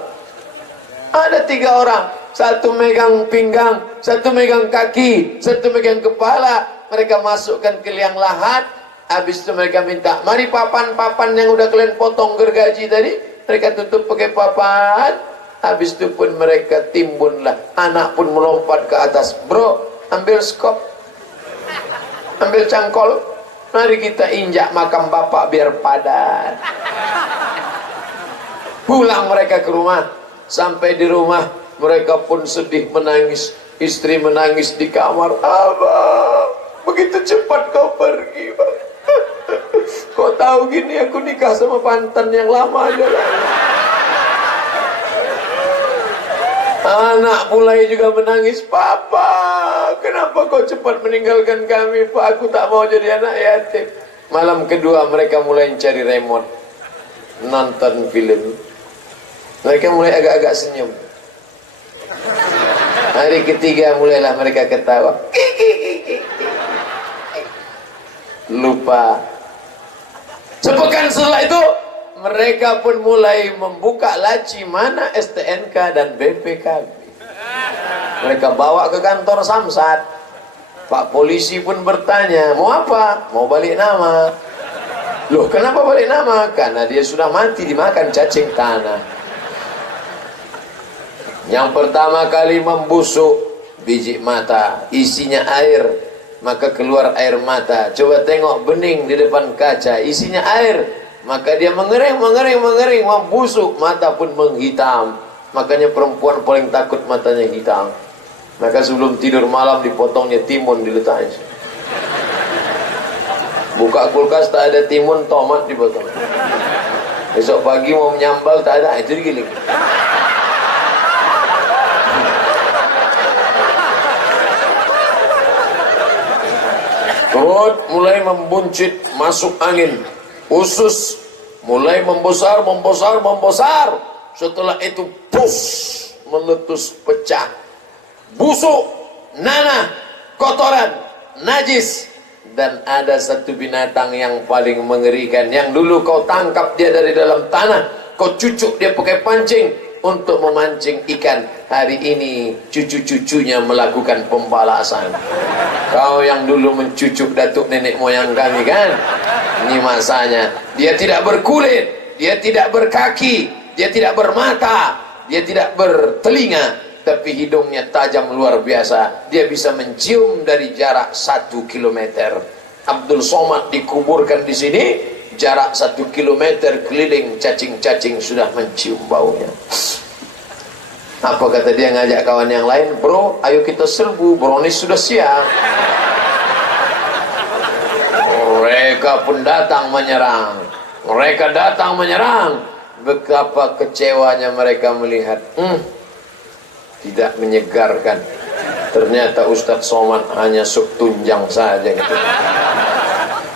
Ada 3 orang. Satu megang pinggang, satu megang kaki, satu megang kepala. Mereka masukkan ke liang lahat. Habis itu mereka minta, mari papan-papan yang udah kalian potong gergaji tadi, mereka tutup pakai papan. Habis itu pun mereka timbunlah. Anak pun melompat ke atas. Bro, ambil skop, ambil cangkol, mari kita injak makam bapak biar padat. Pulang mereka ke rumah. Sampai di rumah, mereka pun sedih menangis. Istri menangis di kamar. Abang, begitu cepat kau pergi, Bang. Kau tahu gini aku nikah sama pantan yang lama aja lah. Anak mulai juga menangis. Papa, kenapa kau cepat meninggalkan kami, Pak? Aku tak mau jadi anak yatim. Malam kedua mereka mulai mencari remote, nonton film. Mereka mulai agak-agak senyum. Hari ketiga mulailah mereka ketawa. Lupa. Sepekan setelah itu mereka pun mulai membuka laci mana STNK dan BPKB. Mereka bawa ke kantor Samsat. Pak polisi pun bertanya, mau apa? Mau balik nama. Loh, kenapa balik nama? Karena dia sudah mati dimakan cacing tanah. Yang pertama kali membusuk biji mata, isinya air, maka keluar air mata. Coba tengok bening di depan kaca, isinya air, maka dia mengering, membusuk, mata pun menghitam. Makanya perempuan paling takut matanya hitam. Maka sebelum tidur malam dipotongnya timun, diletaknya. Buka kulkas tak ada timun, tomat dipotong. Besok pagi mau menyambal tak ada, itu digiling. Perut mulai membuncit, masuk angin. Usus mulai membesar. Setelah itu pus, meletus, pecah. Busuk, nanah, kotoran, najis. Dan ada satu binatang yang paling mengerikan, yang dulu kau tangkap dia dari dalam tanah, kau cucuk dia pakai pancing untuk memancing ikan. Hari ini cucu-cucunya melakukan pembalasan. Kau yang dulu mencucuk datuk nenek moyang kami kan, ini masanya. Dia tidak berkulit, dia tidak berkaki, dia tidak bermata, dia tidak bertelinga, tapi hidungnya tajam luar biasa. Dia bisa mencium dari jarak 1 kilometer. Abdul Somad dikuburkan di sini, jarak 1 kilometer keliling, cacing-cacing sudah mencium baunya. Apa kata dia ngajak kawan yang lain? Bro, ayo kita serbu, brownies sudah siap. Mereka pun datang menyerang. Betapa kecewanya mereka melihat. Tidak menyegarkan. Ternyata Ustadz Somad hanya sup tunjang saja gitu.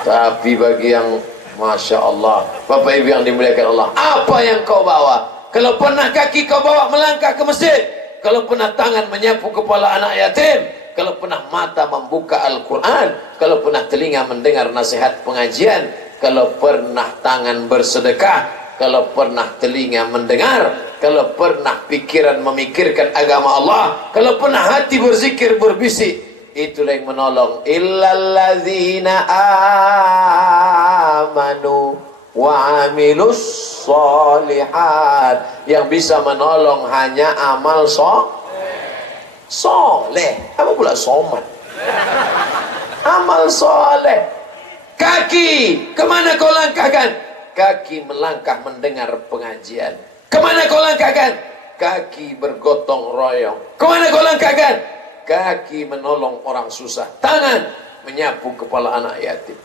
Tapi bagi yang Masya Allah, Bapak Ibu yang dimuliakan Allah, apa yang kau bawa? Kalau pernah kaki kau bawa melangkah ke masjid, kalau pernah tangan menyapu kepala anak yatim, kalau pernah mata membuka Al-Quran, kalau pernah telinga mendengar nasihat pengajian, kalau pernah tangan bersedekah, kalau pernah telinga mendengar, kalau pernah pikiran memikirkan agama Allah, kalau pernah hati berzikir berbisik, itulah yang menolong. Illalladzina amanu wa amilus solihat. Yang bisa menolong hanya amal soleh. Apa pula somat? Amal soleh. Kaki, kemana kau langkahkan? Kaki melangkah mendengar pengajian. Kemana kau langkahkan? Kaki bergotong royong. Kemana kau langkahkan? Kaki menolong orang susah. Tangan menyapu kepala anak yatim,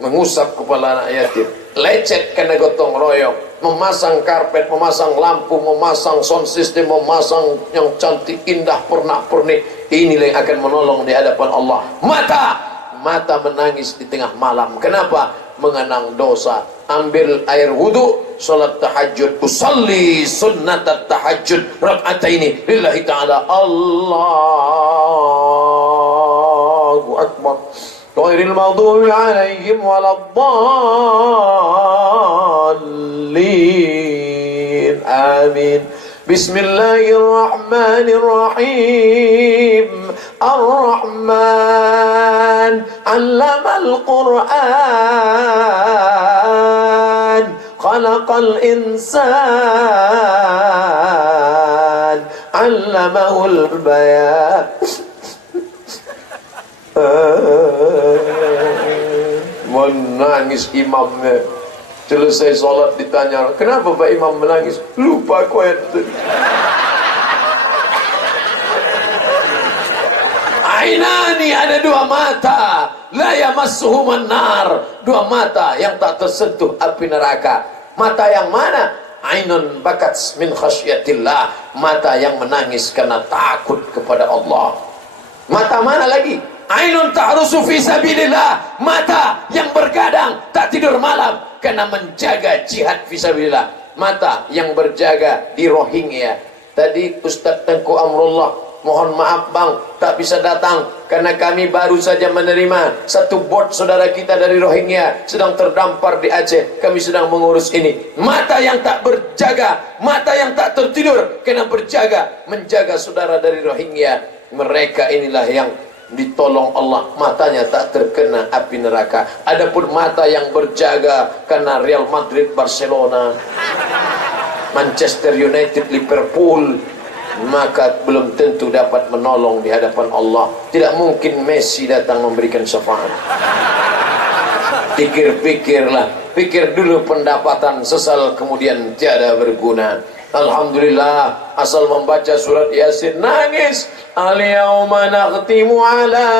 mengusap kepala anak yatim. Lecet karena gotong royong, memasang karpet, memasang lampu, memasang sound system, memasang yang cantik, indah, pernak-pernik. Inilah yang akan menolong di hadapan Allah. Mata menangis di tengah malam. Kenapa? Mengenang dosa. Ambil air wudu, salat tahajud, usalli sunnatat tahajud rak'ataini lillahi ta'ala. Allahu akbar. Ghairil maghdubi 'alaihim waladdallin. Amin. Bismillahirrahmanirrahim. Ar-Rahman 'allamal Qur'an, khalaqal insan, 'allamahul bayan. Menangis imamnya. Selesai sholat ditanya, kenapa Pak Imam menangis? Lupa aku ayat itu. Ainani, ada dua mata, la yamassuhuman nar, dua mata yang tak tersentuh api neraka. Mata yang mana? Ainun bakat min khasyatillah, mata yang menangis karena takut kepada Allah. Mata mana lagi? Ainun ta'rusu fi sabilillah, mata yang bergadang tak tidur malam karena menjaga jihad fi sabilillah. Mata yang berjaga di Rohingya. Tadi Ustaz Tengku Amrullah, mohon maaf bang, tak bisa datang karena kami baru saja menerima satu bot saudara kita dari Rohingya sedang terdampar di Aceh. Kami sedang mengurus ini. Mata yang tak berjaga, mata yang tak tertidur karena berjaga menjaga saudara dari Rohingya. Mereka inilah yang ditolong Allah, matanya tak terkena api neraka. Adapun mata yang berjaga karena Real Madrid, Barcelona, Manchester United, Liverpool, maka belum tentu dapat menolong di hadapan Allah. Tidak mungkin Messi datang memberikan syafaat. Pikir-pikirlah, pikir dulu pendapatan sesal kemudian tiada berguna. Alhamdulillah, asal membaca surat Yasin nangis. Al-yawma nakhtimu ala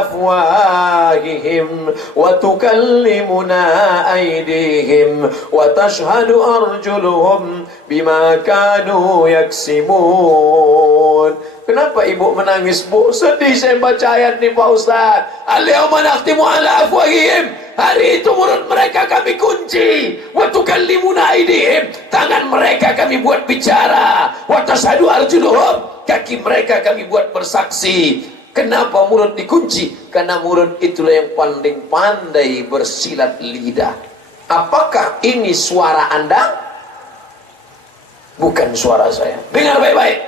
afwahihim wa tukallimuna aydihim wa tashhadu arjuluhum bima kanu yaksibun. Kenapa ibu menangis, Bu? Sedih saya baca ayat ini, Pak Ustaz. Al-yawma nakhtimu ala afwahihim. Hari itu mulut mereka kami kunci. Wa tukallimuna aydihim. Tangan mereka kami buat bicara. Wa tashhadu arjuluhum. Kaki mereka kami buat bersaksi. Kenapa mulut dikunci? Karena mulut itulah yang paling pandai bersilat lidah. Apakah ini suara Anda? Bukan suara saya. Dengar baik-baik.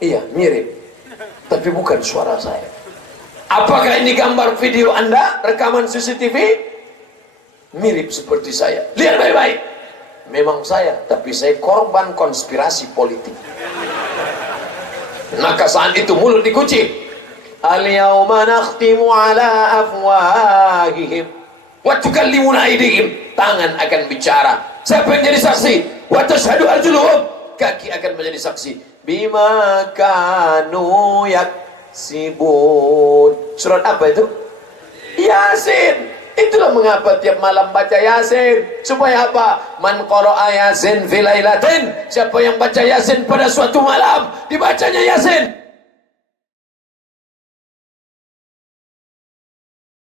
Iya, mirip. Tapi bukan suara saya. Apakah ini gambar video Anda? Rekaman CCTV? Mirip seperti saya. Lihat baik-baik. Memang saya, tapi saya korban konspirasi politik. Maka saat itu mulut dikunci. Al-yawma nakhtimu ala afwahihim wa tukallimuna aydihim. Tangan akan bicara. Siapa yang jadi saksi? Wa tashhadu arjuluhum. Kaki akan menjadi saksi. Bima kanu yaksibun. Surat apa itu? Yasin. Itulah mengapa tiap malam baca Yasin. Supaya apa? Man qara'a Yasin fi lailatin. Siapa yang baca Yasin pada suatu malam, dibacanya Yasin.